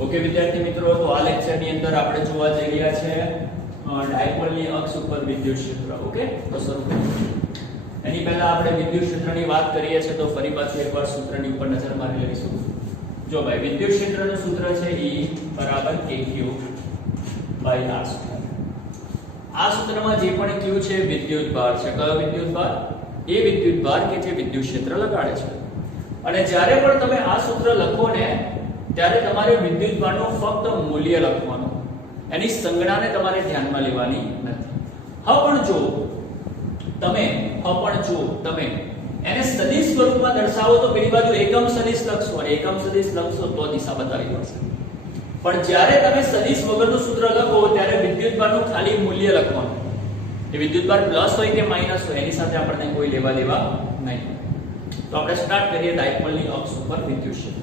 Okay વિદ્યાર્થી મિત્રો, તો આ લેક્ચરની અંદર આપણે જોવા જઈ રહ્યા છે ડાયપોલની અક્ષ ઉપર વિદ્યુત ક્ષેત્ર. ઓકે, તો શરૂ કરીએ. એની પહેલા આપણે વિદ્યુત ક્ષેત્રની વાત કરીએ છીએ તો ફરી પાછું એકવાર સૂત્રની ઉપર નજર મારી લઈશું. જો ભાઈ, વિદ્યુત ક્ષેત્રનું સૂત્ર છે E = kq/r². આ સૂત્રમાં જે પણ q છે વિદ્યુત ભાર છે. કયો વિદ્યુત ભાર? એ વિદ્યુત ભાર કે જે વિદ્યુત ક્ષેત્ર લગાડે છે. અને જ્યારે પણ તમે આ સૂત્ર લખો ને ત્યારે તમારે વિદ્યુત ભારનું ફક્ત મૂલ્ય લખવાનું, એની સંજ્ઞાને તમારે ધ્યાનમાં લેવાની નથી. હા પણ જો તમે એને સદિશ સ્વરૂપમાં દર્શાવો તો પેલી બાજુ એકમ સદિશ લખશો અને એકમ સદિશ લખશો તો દિશા બતાવી પડશે. પણ જ્યારે તમે સદિશ વગરનું સૂત્ર લખો ત્યારે વિદ્યુત ભારનું ખાલી મૂલ્ય લખવાનું. એ વિદ્યુત ભાર પ્લસ હોય કે માઈનસ હોય એની સાથે આપણને કોઈ લેવા દેવા નહીં. તો આપણે સ્ટાર્ટ કરીએ ડાયપોલની અક્ષ ઉપર વિદ્યુત ક્ષેત્ર.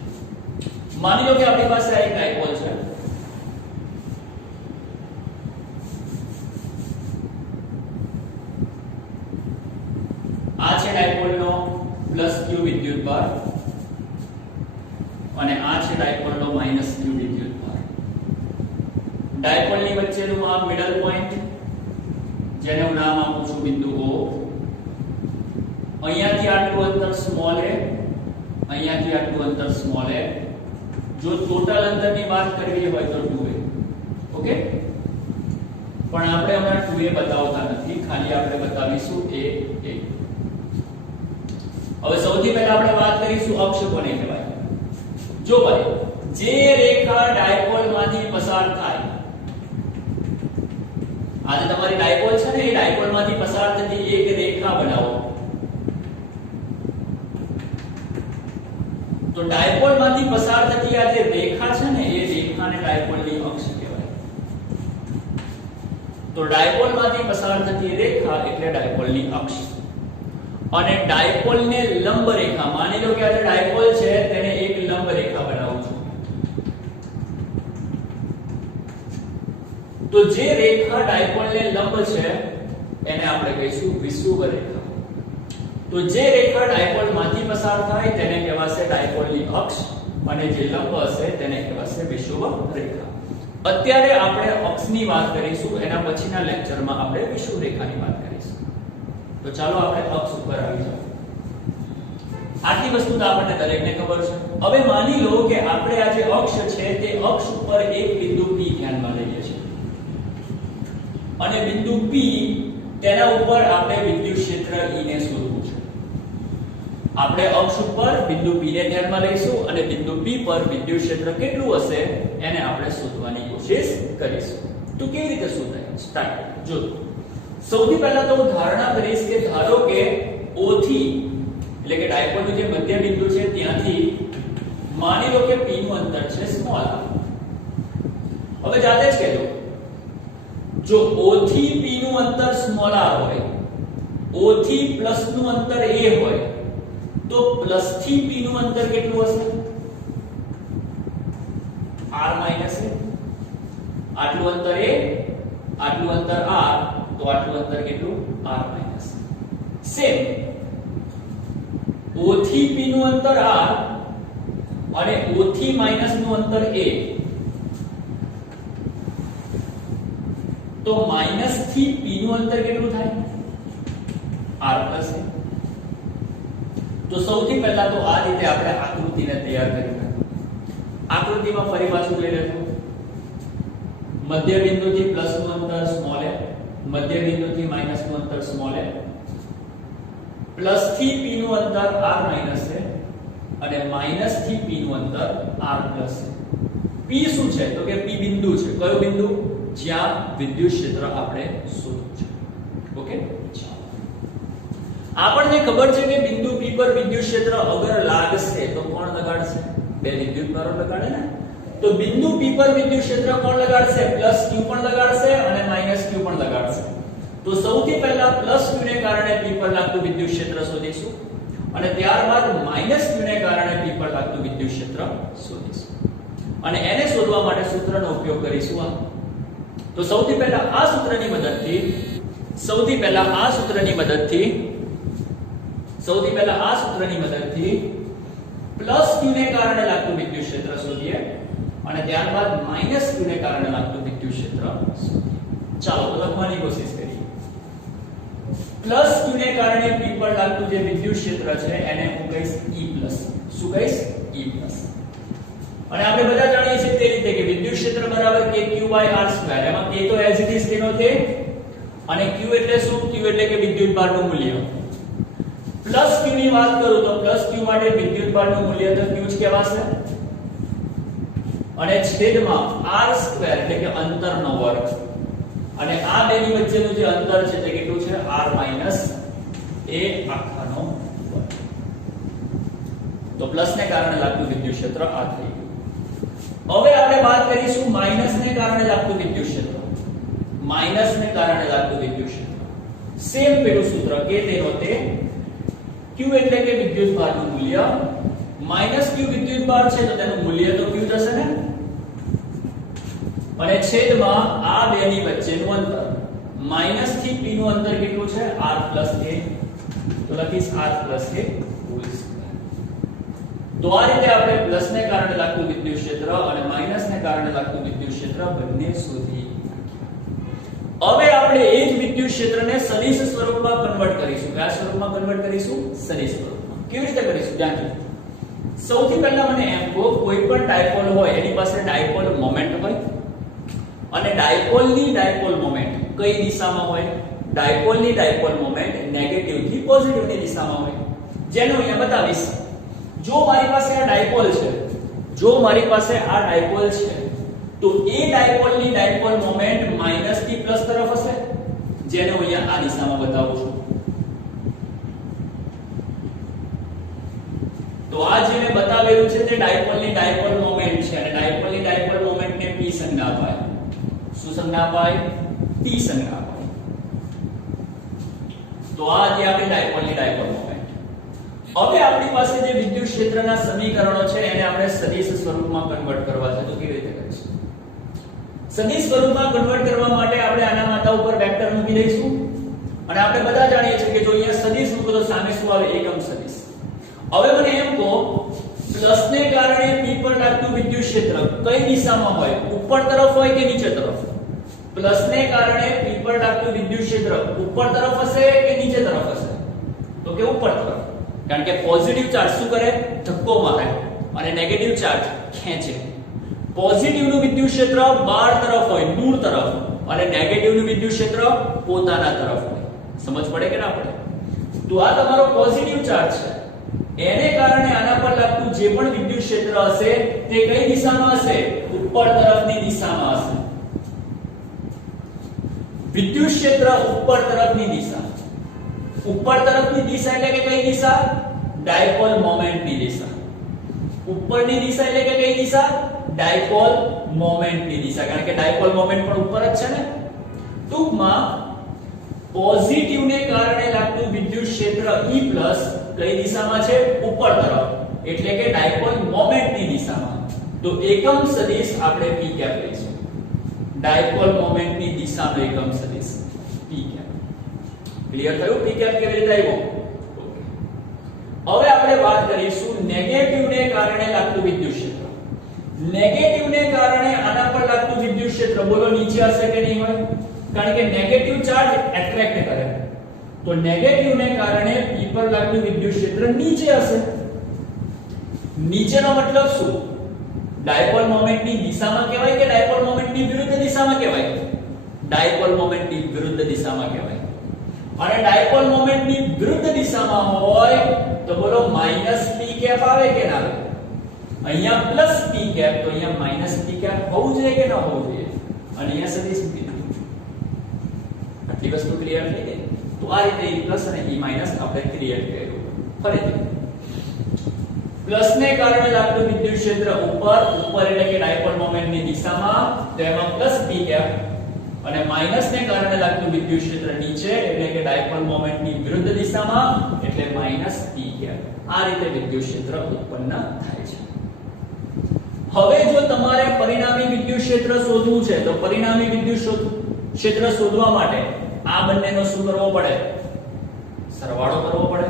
માની લો કે આપણી પાસે આ એક ડાયપોલ છે. આ છે ડાયપોલનો +q વિદ્યુત ભાર અને આ છે ડાયપોલનો -q વિદ્યુત ભાર. ડાયપોલની વચ્ચેનું આ મિડલ પોઈન્ટ, જેને હું નામ આપું છું બિંદુ O. અહીંયાથી આટલું અંતર સ્મોલ a, અહીંયાથી આટલું અંતર સ્મોલ a. જો ટોટલ અંતરની વાત કરવી હોય તો 2a. ઓકે, પણ આપણે હમણાં 2a બતાવતા નથી, ખાલી આપણે બતાવીશું a. હવે સૌથી પહેલા આપણે વાત કરીશું અક્ષ કોને કહેવાય. જો ભાઈ, જે રેખા ડાયપોલમાંથી પસાર થાય, આ જે તમારી ડાયપોલ છે ને, એ ડાયપોલમાંથી પસાર થતી એક રેખા બનાવો. તો ડાયપોલમાંથી પસાર થતી આ જે રેખા છે ને, એ રેખાને ડાયપોલની અક્ષ કહેવાય. તો ડાયપોલમાંથી પસાર થતી રેખા એટલે ડાયપોલની અક્ષ. અને ડાયપોલને લંબ રેખા, માની લો કે આ જે ડાયપોલ છે તેને એક લંબ રેખા બનાવું છું. તો જે રેખા ડાયપોલને લંબ છે એને આપણે કહીશું વિષુવવ રેખા. તો જે રેખા ડાયપોલમાંથી પસાર થાય તેને કહેવાશે ડાયપોલની અક્ષ અને જે લંબ હશે તેને કહેવાશે વિષુવવ રેખા. અત્યારે આપણે અક્ષની વાત કરીશું, એના પછીના લેક્ચરમાં આપણે વિષુવવ રેખાની વાત કરીશું. તો ચાલો આપણે અક્ષ ઉપર આવી જાવ. આટલી વસ્તુ તો આપણને દરેકને ખબર છે. હવે માની લો કે આપણે આ જે અક્ષ છે તે અક્ષ ઉપર એક બિંદુ P ધ્યાનમાં લઈએ છીએ અને બિંદુ P, તેના ઉપર આપણે વિદ્યુત ક્ષેત્ર E ને શોધવું છે. આપણે અક્ષ ઉપર બિંદુ P ને ધ્યાનમાં લઈશું અને બિંદુ P પર વિદ્યુત ક્ષેત્ર કેટલું હશે એને આપણે શોધવાની કોશિશ કરીશું. તો કેવી રીતે શોધાય? સ્ટાર્ટ. જો સૌથી પહેલા તો હું ધારણા કરીશ કે ધારો કે O થી, એટલે કે ડાયપોલનું જે મધ્ય બિંદુ છે ત્યાંથી માની લો કે P નું અંતર છે સ્મોલ r. હવે જાતે જ કહેજો, જો O થી P નું અંતર સ્મોલ r હોય, O થી પ્લસ નું અંતર a હોય, તો પ્લસ થી P નું અંતર કેટલું હશે? r minus a. આટલું અંતર a, આટલું અંતર r, તો આટલું અંતર કેટલું? r minus. સેમ O થી P નું અંતર r અને O થી માઈનસ નું અંતર a, તો માઈનસ થી P નું અંતર કેટલું થાય? r plus a. તો સૌથી પહેલા તો આ રીતે આપણે આકૃતિને તૈયાર કરી નાખીએ. આકૃતિમાં ફરી પાછું જોઈ લેજો. મધ્ય બિંદુથી પ્લસ નું અંતર સ્મોલ a, મધ્ય બિંદુથી માઈનસ નું અંતર સ્મોલ a, પ્લસ થી P નું અંતર r માઈનસ a અને માઈનસ થી P નું અંતર r પ્લસ a. P શું છે? તો કે P બિંદુ છે. કયો બિંદુ? જ્યાં વિદ્યુત ક્ષેત્ર આપણે શોધવું છે. ઓકે, આપણને ખબર છે કે બિંદુ P પર વિદ્યુત ક્ષેત્ર અગર લાગશે તો કોણ લગાડશે? બે વિદ્યુત ભારો લગાડે ને. તો બિંદુ P પર વિદ્યુત ક્ષેત્ર કોણ લગાડશે? +q પણ લગાડશે અને -q પણ લગાડશે. તો સૌથી પહેલા +q ને કારણે P પર લાગતું વિદ્યુત ક્ષેત્ર શોધીશું અને ત્યારબાદ -q ને કારણે P પર લાગતું વિદ્યુત ક્ષેત્ર શોધીશું. અને એને શોધવા માટે સૂત્રનો ઉપયોગ કરીશું. તો સૌથી પહેલા આ સૂત્રની મદદથી +q ને કારણે લાગતું વિદ્યુત ક્ષેત્ર શોધીએ અને અને ત્યારબાદ -q ને કારણે લાગતું વિદ્યુત ક્ષેત્ર શોધીએ. ચાલો તો લખવાની કોશિશ કરીએ. +q ને કારણે p પર લાગતું જે વિદ્યુત ક્ષેત્ર છે એને હું કહીશ E+. શું કહીશ? E+. અને આપણે બધા જાણીએ છીએ તે રીતે કે વિદ્યુત ક્ષેત્ર બરાબર kq/r². એમાં k તો એઝ ઇટ ઇઝ કેનો છે અને q એટલે શું? q એટલે કે વિદ્યુત ભારનું મૂલ્ય. +q ની વાત કરું તો +q માટે વિદ્યુત ભારનું મૂલ્ય તો q જ કહેવાશે અને છેદમાં r² એટલે કે અંતરનો વર્ગ. અને આ બેની વચ્ચેનું જે અંતર છે તે કેટલું છે? r - a આખાનો વર્ગ. તો પ્લસ ને કારણે લાગતું વિદ્યુત ક્ષેત્ર આ થઈ ગયું. હવે આપણે વાત કરીશું માઈનસ ને કારણે લાગતું વિદ્યુત ક્ષેત્ર. માઈનસ ને કારણે લાગતું વિદ્યુત ક્ષેત્ર સેમ પેલું સૂત્ર કે તેનો તે q એટલે કે વિદ્યુત ભારનું મૂલ્ય -q વિદ્યુત ભાર છે તો તેનું મૂલ્ય તો q થશે ને અને છેદમાં આ બેની વચ્ચેનું અંતર માઈનસ થી p નું અંતર કેટલું છે? r + a. તો લખીશ r + a હોલ સ્ક્વેર. તો આ રીતે આપણે પ્લસ ને કારણે લાગતું વિદ્યુત ક્ષેત્ર અને માઈનસ ને કારણે લાગતું વિદ્યુત ક્ષેત્ર બંને શોધી નાખ્યા. હવે આપણે એ જ વિદ્યુત ક્ષેત્રને સદિશ સ્વરૂપમાં કન્વર્ટ કરીશું. કયા સ્વરૂપમાં કન્વર્ટ કરીશું? સદિશ સ્વરૂપમાં. કેવી રીતે કરીશું? જાણજો. સૌથી પહેલા મને એમ કહો, કોઈ પણ ડાયપોલ હોય એની પાસે ડાયપોલ મોમેન્ટ હોય અને ડાયપોલની ડાયપોલ મોમેન્ટ કઈ દિશામાં હોય? ડાયપોલની ડાયપોલ મોમેન્ટ નેગેટિવ થી પોઝિટિવ ની દિશામાં હોય. જેનું અહીંયા બતાવીશ. જો મારી પાસે આ ડાયપોલ છે, તો એ ડાયપોલની ડાયપોલ મોમેન્ટ માઈનસ થી પ્લસ તરફ હશે, જેને હું અહીંયા આ દિશામાં બતાવું છું. તો આ જે મેં બતાવેલું છે તે ડાયપોલની ડાયપોલ મોમેન્ટ છે અને ડાયપોલની ડાયપોલ મોમેન્ટને p સંજ્ઞા અપાય. શું સંજ્ઞા અપાય? p સંજ્ઞા અપાય. તો આ જે આપણી ડાયપોલની ડાયપોલ મોમેન્ટ. હવે આપણી પાસે જે વિદ્યુત ક્ષેત્રના સમીકરણો છે એને આપણે સદિશ સ્વરૂપમાં કન્વર્ટ કરવા છે. તો કેવી રીતે કરીશું? સદિશ સ્વરૂપમાં કન્વર્ટ કરવા માટે આપણે આના માથા ઉપર વેક્ટર મૂકી દઈશું અને આપણે બધા જાણીએ છીએ કે જો અહીંયા સદિશ મૂકો તો સામે શું આવે? એકમ સદિશ. હવે મને એમ કહો, પ્લસ ને કારણે p પર લાગતું વિદ્યુત ક્ષેત્ર કઈ દિશામાં હોય? ઉપર તરફ હોય કે નીચે તરફ? પ્લસ ને કારણે p પર લાગતું વિદ્યુત ક્ષેત્ર ઉપર તરફ હશે કે નીચે તરફ હશે? તો કે ઉપર તરફ. કારણ કે પોઝિટિવ ચાર્જ શું કરે? ધક્કો મારે અને નેગેટિવ ચાર્જ ખેંચે. પોઝિટિવ નું વિદ્યુત ક્ષેત્ર બહાર તરફ હોય, દૂર તરફ, અને નેગેટિવ નું વિદ્યુત ક્ષેત્ર પોતાના તરફ હોય. સમજ પડે કે ના પડે? તો આ તમારો પોઝિટિવ ચાર્જ છે. એને કારણે આના પર લાગતું જે પણ વિદ્યુત ક્ષેત્ર હશે તે કઈ દિશામાં હશે? ઉપર તરફની દિશામાં હશે. વિદ્યુત ક્ષેત્ર ઉપર તરફની દિશા. ઉપર તરફની દિશા એટલે કે કઈ દિશા? ડાયપોલ મોમેન્ટની દિશા. ઉપરની દિશા એટલે કે કઈ દિશા? ડાયપોલ મોમેન્ટની દિશા. કારણ કે ડાયપોલ મોમેન્ટ પણ ઉપર જ છે ને. ટૂંકમાં પોઝિટિવ ને કારણે લાગતું વિદ્યુત ક્ષેત્ર E+ કઈ દિશામાં છે? ઉપર તરફ. એટલે કે ડાયપોલ મોમેન્ટની દિશામાં. તો એકમ સદિશ આપણે p કેપ લઈશું. ડાયપોલ મોમેન્ટની દિશાનો એકમ સદિશ p કેપ. ક્લિયર થયું? p કેપ કેવી રીતે આવ્યો? હવે આપણે વાત કરીશું નેગેટિવ ને કારણે લાગતું વિદ્યુત ક્ષેત્ર. નેગેટિવ ને કારણે આના પર લાગતું વિદ્યુત ક્ષેત્ર બોલો નીચે હશે કે નહીં હોય? કારણ કે નેગેટિવ ચાર્જ એટ્રેક્ટ કરે. તો નેગેટિવ ને કારણે p પર લાગતું વિદ્યુત ક્ષેત્ર નીચે હશે. નીચેનો મતલબ શું? ડાયપોલ મોમેન્ટની દિશામાં કહેવાય કે ડાયપોલ મોમેન્ટની વિરુદ્ધ દિશામાં કહેવાય? ડાયપોલ મોમેન્ટની વિરુદ્ધ દિશામાં કહેવાય. અને ડાયપોલ મોમેન્ટની વિરુદ્ધ દિશામાં હોય તો બોલો માઈનસ p કેપ આવે કે ના આવે? અહીંયા પ્લસ p કેપ, તો અહીંયા માઈનસ p કેપ હોવું જોઈએ કે ન હોવું જોઈએ? અને અહીંયા સદિશ મૂકી દીધું. આટલી વસ્તુ ક્લિયર થઈ ગઈ. તો આ રીતે e પ્લસ અને e માઈનસ આપણે ક્રિએટ કર્યું. ફરીથી પ્લસ ને કારણે લાગતું વિદ્યુત ક્ષેત્ર ઉપર એટલે કે ડાયપોલ મોમેન્ટની દિશામાં, તો એમાં પ્લસ p કેપ, અને માઈનસ ને કારણે લાગતું વિદ્યુત ક્ષેત્ર નીચે એટલે કે ડાયપોલ મોમેન્ટની વિરુદ્ધ દિશામાં એટલે માઈનસ p કેપ. આ રીતે વિદ્યુત ક્ષેત્ર ઉત્પન્ન થાય છે. હવે જો તમારે પરિણામી વિદ્યુત ક્ષેત્ર શોધવું છે તો પરિણામી વિદ્યુત ક્ષેત્ર શોધવા માટે આ બંનેનો શું કરવો પડે? સરવાળો કરવો પડે.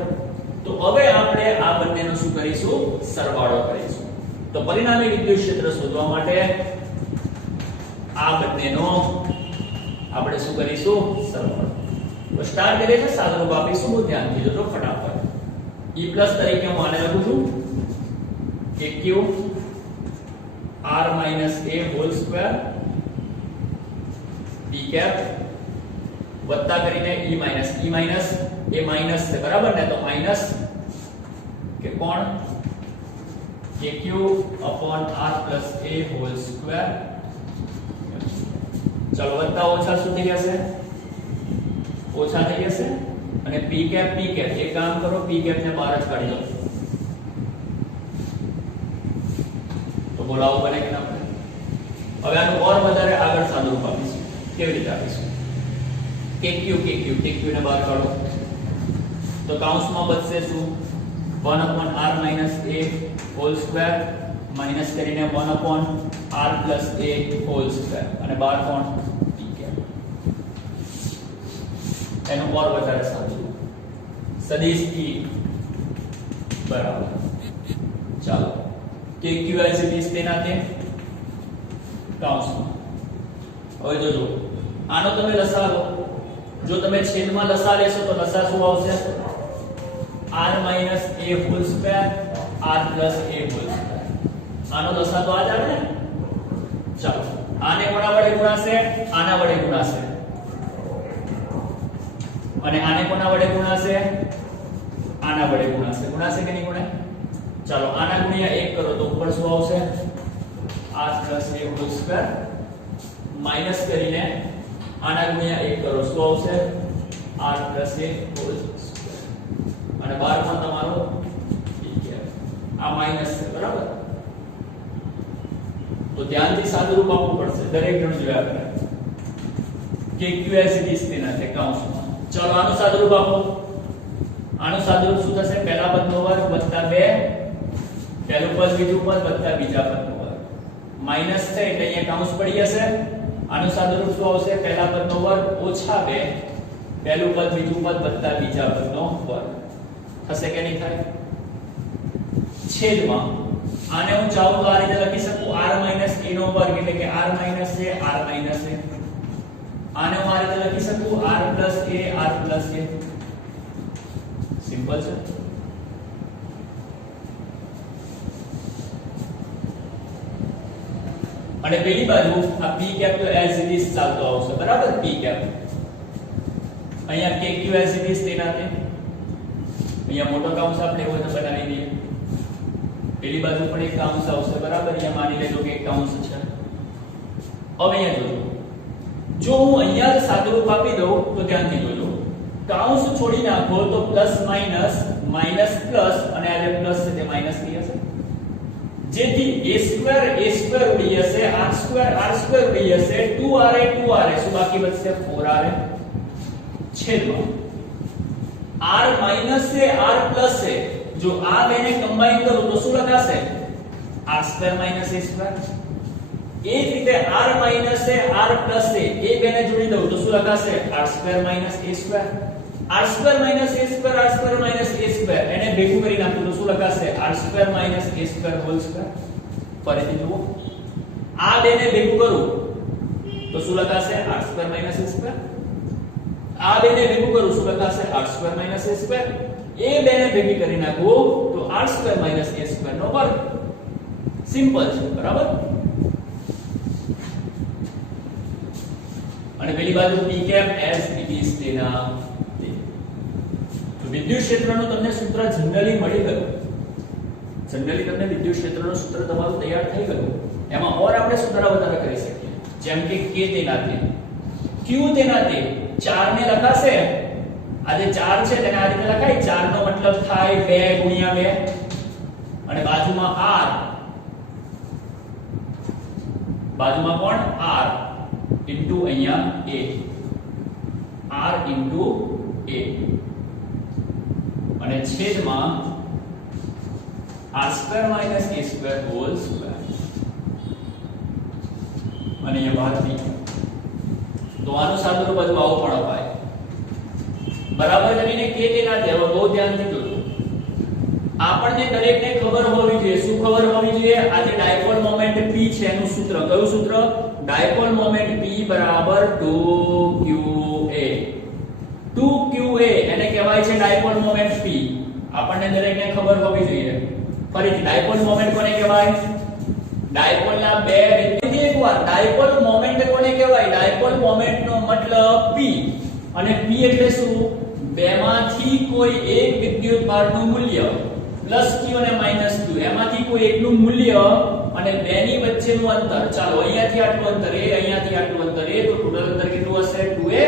તો હવે આપણે આ બંનેનો શું કરીશું? સરવાળો કરીશું. તો પરિણામી વિદ્યુત ક્ષેત્ર શોધવા માટે આ બંનેનો આપણે શું કરીશું સરવાળો. તો સ્ટાર્ટ કરીએ છીએ સાદુરૂપ આપીશું. બહુ ધ્યાનથી જોજો ફટાફટ. E પ્લસ તરીકે હું આને લખું છું AQ R minus A whole square P cap વત્તા કરીને E minus A minus છે બરાબર ને, તો માઈનસ કે કોણ AQ upon R plus A whole square. ચલો વત્તા ઓછા શું થઈ જશે? ઓછા થઈ જશે. અને P cap એક કામ કરો, P cap ને બહાર જ કાઢી દો. તો બોલાવો બને કે ના બને? હવે આનું ઓર વધારે આગળ સાદુરૂપ આપીશું. કેવી રીતે આપીશું? KQ ને બહાર કાઢો તો કૌંસમાં બચશે શું? 1 upon R minus A whole square minus કરીને 1 upon R plus A whole square અને બહાર કોણ? P cap. એનું ઓર વધારે સાદુરૂપ સદિશ E બરાબર. ચાલો KQ as it is તેના તે કૌંસમાં. હવે જોજો આનો તમે લસા લો. જો તમે છેદમાં લસા લેશો તો લસા શું આવશે? R minus A whole square R plus A whole square. આનો લસા તો આ જ આવે ને. ચાલો આને કોના વડે ગુણાશે? આના વડે ગુણાશે. અને આને કોના વડે ગુણાશે? આના વડે ગુણાશે. ગુણાશે કે નહીં ગુણે? ચાલો આના ગુણ્યા 1 કરો તો ઉપર શું આવશે? R plus A whole square minus કરીને આના ગુણ્યા 1 કરો શું આવશે? R plus A whole square અને બહાર પણ તમારો P cap. આ માઈનસ છે બરાબર. તો ધ્યાનથી સાદુરૂપ આપવું પડશે. દરેક જણ જોયા કરે. KQ as it is તેના તે કૌંસમાં. ચલો આનું સાદુરૂપ આપો. આનું સાદુરૂપ શું થશે? પહેલા પદનો વર્ગ વત્તા 2 પહેલું પદ બીજું પદ વત્તા બીજા પદનો વર્ગ માઈનસ છે એટલે અહીંયા કૌંસ પડી જશે. આનું સાદુરૂપ શું આવશે? પહેલા પદનો વર્ગ ઓછા 2 પહેલું પદ બીજું પદ વત્તા બીજા પદનો વર્ગ થશે કે નહીં થાય? છેદમાં આને હું ચાહું તો આ રીતે લખી શકું R minus A નો વર્ગ એટલે કે R minus A R minus A. આને હું આ રીતે લખી શકું R plus A R plus A. Simple છે. અને પેલી બાજુ આ P cap તો as it is ચાલતો આવશે બરાબર. P cap અહીંયા KQ as it is તેના તે અહીંયા મોટો કૌંસ આપણે એવો તો બનાવી દઈએ. પેલી બાજુ પણ એક કૌંસ આવશે બરાબર. અહીંયા માની લેજો કે એક કૌંસ છે. હવે અહીંયા જોજો, જો હું અહીંયા સાદુરૂપ આપી દઉં તો ધ્યાનથી જોજો. કૌંસ છોડી નાખો તો પ્લસ માઈનસ માઈનસ પ્લસ અને આ જે પ્લસ છે તે માઈનસ થઈ જશે. જેથી a સ્ક્વેર ઉડી જશે, r સ્ક્વેર ઉડી જશે, 2ra શું બાકી બચશે? 4ra છેદમાં r માઈનસ છે r પ્લસ છે. જો આ બેને કમ્બાઈન કરું તો શું લખાશે? r square minus a square. એ જ રીતે r માઈનસ છે r પ્લસ છે એ બેને જોડી દઉં તો શું લખાશે? r square minus a square. r square minus a square r square minus a square એને ભેગું કરી નાખું તો શું લખાશે? r square minus a square whole square. ફરીથી જુઓ, આ બેને ભેગું કરું તો શું લખાશે? r square minus a square. આ બેને ભેગું કરું શું લખાશે? r square minus a square. એ બેને ભેગી કરી નાખું તો r square minus a square નો વર્ગ. સિમ્પલ છે બરાબર. અને પેલી બાજુ P cap as it is તેના તે. તો વિદ્યુત ક્ષેત્રનું તમને સૂત્ર જનરલી મળી ગયું. જનરલી તમને વિદ્યુત ક્ષેત્રનું સૂત્ર તમારું તૈયાર થઈ ગયું. એમાં ઓર આપણે સૂત્ર વધારે કરી શકીએ. જેમ કે K તેના તે, Q તેના તે 4 ને લખાશે. આ જે 4 છે તેને આ રીતે લખાય. 4 નો મતલબ થાય 2 ગુણ્યા 2 અને બાજુમાં R. બાજુમાં કોણ? R ઇન્ટુ અહીંયા A. R ઇન્ટુ A અને છેદમાં r square minus a square whole square અને એ બહાર નીકળે. તો આનું સાદુરૂપ બધું આવું પણ અપાય. બરાબર કરીને કે તેના તે. હવે બહુ ધ્યાનથી જોજો. આપણને દરેકને ખબર હોવી જોઈએ. શું ખબર હોવી જોઈએ? આ જે ડાયપોલ મોમેન્ટ P છે એનું સૂત્ર કયું સૂત્ર? ડાયપોલ મોમેન્ટ P બરાબર 2qa. 2qa એને કહેવાય છે ડાયપોલ મોમેન્ટ P. આપણને દરેકને ખબર હોવી જોઈએ. ફરીથી ડાયપોલ મોમેન્ટ કોને કહેવાય? ડાયપોલના બે વિદ્યુત એકવાર ડાયપોલ મોમેન્ટ કોને કહેવાય? ડાયપોલ મોમેન્ટનો મતલબ P અને P એટલે શું? બેમાંથી કોઈ એક વિદ્યુત ભારનું મૂલ્ય પ્લસ q અને માઈનસ q એમાંથી કોઈ એકનું મૂલ્ય અને બેની વચ્ચેનું અંતર. ચાલો અહીંયાથી આટલું અંતર a, અહીંયાથી આટલું અંતર a, તો ટોટલ અંતર કેટલું હશે? 2a.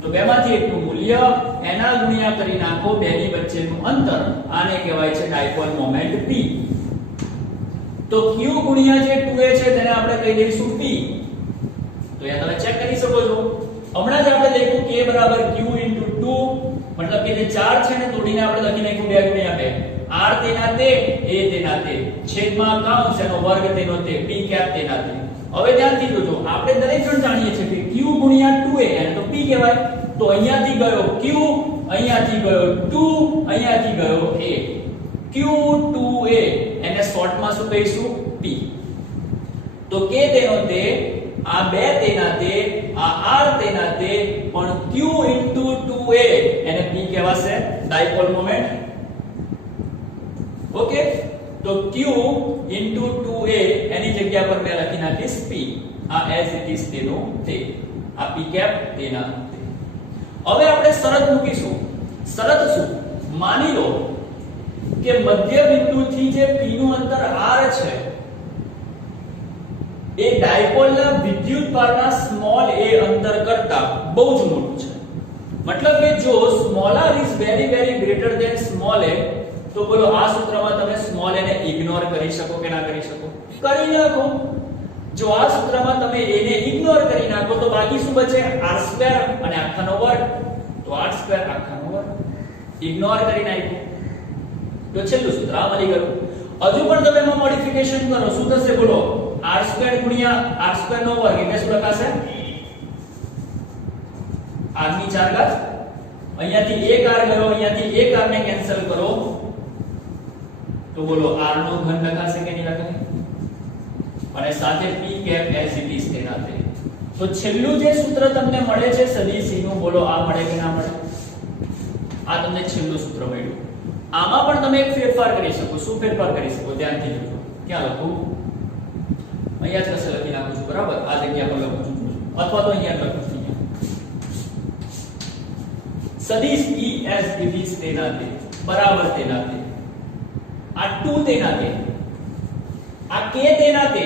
તો બેમાંથી એકનું મૂલ્ય એના ગુણ્યા કરી નાખો બેની વચ્ચેનું અંતર. આને કહેવાય છે ડાયપોલ મોમેન્ટ P. તો q ગુણ્યા જે 2a છે તેને આપણે કહી દઈશું P. તો અહીંયા તમે ચેક કરી શકો છો. હમણાં જ આપણે લખ્યું k બરાબર q * 2, મતલબ કે જે 4 છે ને તોડીને આપણે લખી નાખ્યું 2 ગુણ્યા 2. r તેના તે, a તેના તે, છેદમાં કૌંસ એનો વર્ગ તેનો તે, p કેપ તેના તે. હવે ધ્યાનથી જોજો, આપણે દરેક જણ જાણીએ છીએ કે q ગુણ્યા 2a એને તો p કહેવાય. તો અહીંયાથી ગયો q, અહીંયાથી ગયો 2, અહીંયાથી ગયો a. q2a એને શોર્ટમાં શું કહીશું? p. તો k તેનો તે, આ 2 તેના તે, આ r તેના તે, પણ q * 2a એને p કહેવાશે ડાયપોલ મોમેન્ટ. ઓકે, તો q * 2a એની જગ્યા પર મેં લખી નાખીશ p. આ as it is તેનો તે, આ p કેપ તેના તે. હવે આપણે શરત મૂકીશું. શરત શું? માની લો કે મધ્ય બિંદુથી જે p નું અંતર r છે એ ડાયપોલના વિદ્યુતભારના સ્મોલ a અંતર કરતા બહુ જ મોટું છે. મતલબ કે જો small r is very very greater than small a, તો બોલો આ સૂત્રમાં તમે સ્મોલ a ને ઇગ્નોર કરી શકો કે ના કરી શકો? કરી નાખો. જો આ સૂત્રમાં તમે a ને ઇગ્નોર કરી નાખો તો બાકી શું બચે? r2 અને આખાનો વર્ગ. તો r2 આખાનો વર્ગ ઇગ્નોર કરી નાખ્યો. તો છેલ્લું સૂત્ર આ મળી ગયું. હજુ પણ તમે એમાં મોડિફિકેશન કરો. શું થશે બોલો? r2 ગુણ્યા r2 નો વર્ગ એટલે શું લખાશે? r ની 4 ઘાત. અહીંયાથી 1 r ગયો, અહીંયાથી 1 r ને કેન્સલ કરો તો બોલો r નો ઘન લખાશે કે નહીં લખાય? અને સાથે p keep as it is તેના તે. તો છેલ્લું જે સૂત્ર તમને મળે છે સદિશ E નું, બોલો આ મળે કે ના મળે? આ તમને છેલ્લું સૂત્ર મળ્યું. આમાં પણ તમે એક ફેરફાર કરી શકો. શું ફેરફાર કરી શકો? ધ્યાનથી જોજો. ક્યાં લખું? અહીંયા જ કશે લખી નાખું છું, બરાબર? આ જગ્યા પર લખું છું અથવા તો અહીંયા લખું છું. સદિશ E as it is તેના તે બરાબર તેના તે, આ 2 તેના તે, આ k તેના તે.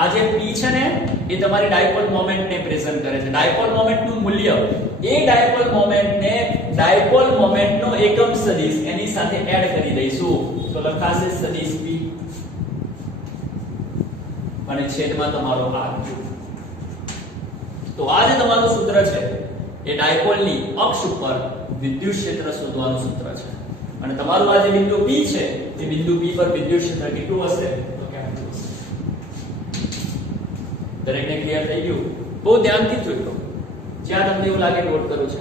આ જે p છે ને એ તમારી ડાયપોલ મોમેન્ટ ને પ્રેઝન્ટ કરે છે. ડાયપોલ મોમેન્ટ નું મૂલ્ય એ ડાયપોલ મોમેન્ટ ને ડાયપોલ મોમેન્ટ નો એકમ સદિશ એની સાથે એડ કરી દઈશું તો લખાશે સદિશ p અને છેદમાં તમારો r. તો આ જે તમારું સૂત્ર છે એ ડાયપોલની અક્ષ ઉપર વિદ્યુત ક્ષેત્ર શોધવાનું સૂત્ર છે. અને તમારું આ જે બિંદુ p છે એ બિંદુ p પર વિદ્યુત ક્ષેત્ર કેટલું હશે? તો કેટલું હશે? દરેકને ક્લિયર થઈ ગયું? બહુ ધ્યાનથી જોજો. જ્યાં તમને એવું લાગે નોટ કરો છે.